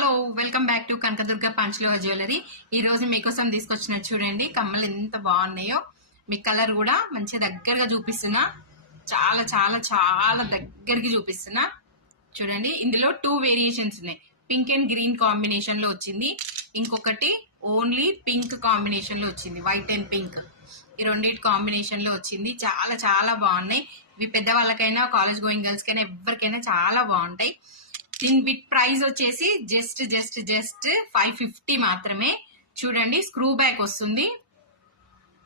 Hello welcome back to Kanakadurga Panchaloha jewellery. ఈ రోజు మీకోసం తీసుకొచ్చిన చూడండి కమ్మలు ఎంత బాగున్నాయో. మీ కలర్ కూడా మంచి దగ్గరగా చూపిస్తున్నా, చాలా చాలా చాలా దగ్గరికి చూపిస్తున్నా చూడండి. ఇందులో 2 వేరియేషన్స్ ఉన్నాయి. పింక్ అండ్ గ్రీన్ కాంబినేషన్ లో వచ్చింది, ఇంకొకటి ఓన్లీ పింక్ కాంబినేషన్ లో వచ్చింది, వైట్ అండ్ పింక్. ఈ రెండింటి కాంబినేషన్ లో వచ్చింది. చాలా చాలా బాగున్నాయి. ఇవి పెద్దవాళ్ళకైనా కాలేజ్ గోయింగ్ గర్ల్స్ కైనా ఎవరికైనా చాలా బాగుంటాయి. దీని విత్ ప్రైస్ వచ్చేసి జస్ట్ జస్ట్ జస్ట్ 550 మాత్రమే. చూడండి స్క్రూ బ్యాక్ వస్తుంది,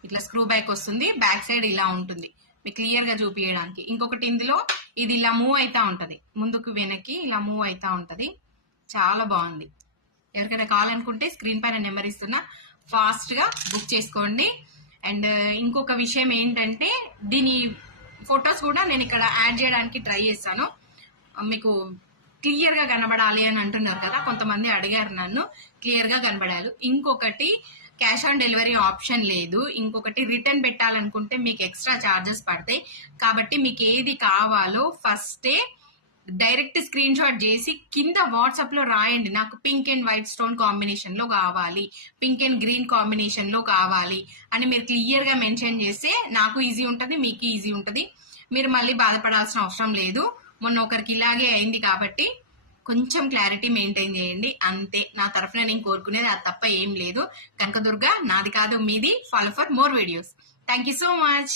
ఇట్లా స్క్రూ బ్యాక్ వస్తుంది, బ్యాక్ సైడ్ ఇలా ఉంటుంది మీకు క్లియర్ గా చూపించడానికి. ఇంకొకటి ఇందులో ఇది ఇలా మూవ్ అవుతా ఉంటది, ముందుకు వెనక్కి ఇలా మూవ్ అవుతా ఉంటది. చాలా బాగుంది. ఎవరికైనా కావాలనుకుంటే స్క్రీన్ పైన నెంబర్ ఇస్తున్నా, ఫాస్ట్ గా బుక్ చేసుకోండి. అండ్ ఇంకొక విషయం ఏంటంటే దీని ఫొటోస్ కూడా నేను ఇక్కడ యాడ్ చేయడానికి ట్రై చేస్తాను. మీకు క్లియర్ గా కనబడాలి అని అంటున్నారు కదా, కొంతమంది అడిగారు నన్ను, క్లియర్ గా కనబడాలి. ఇంకొకటి క్యాష్ ఆన్ డెలివరీ ఆప్షన్ లేదు. ఇంకొకటి రిటర్న్ పెట్టాలనుకుంటే మీకు ఎక్స్ట్రా ఛార్జెస్ పడతాయి. కాబట్టి మీకు ఏది కావాలో ఫస్టే డైరెక్ట్ స్క్రీన్ షాట్ చేసి కింద వాట్సాప్ లో రాయండి, నాకు pink and white stone combination లో కావాలి, పింక్ అండ్ గ్రీన్ కాంబినేషన్ లో కావాలి అని మీరు క్లియర్ గా మెన్షన్ చేస్తే నాకు ఈజీ ఉంటది, మీకు ఈజీ ఉంటది. మీరు మళ్ళీ బాధపడాల్సిన అవసరం లేదు. మొన్న ఒకరికి ఇలాగే అయింది కాబట్టి కొంచెం క్లారిటీ మెయింటైన్ చేయండి అంతే. నా తరఫున నేను కోరుకునేది అది తప్ప ఏం లేదు. కనకదుర్గ నాది కాదు మీది. Follow for more videos. Thank you so much.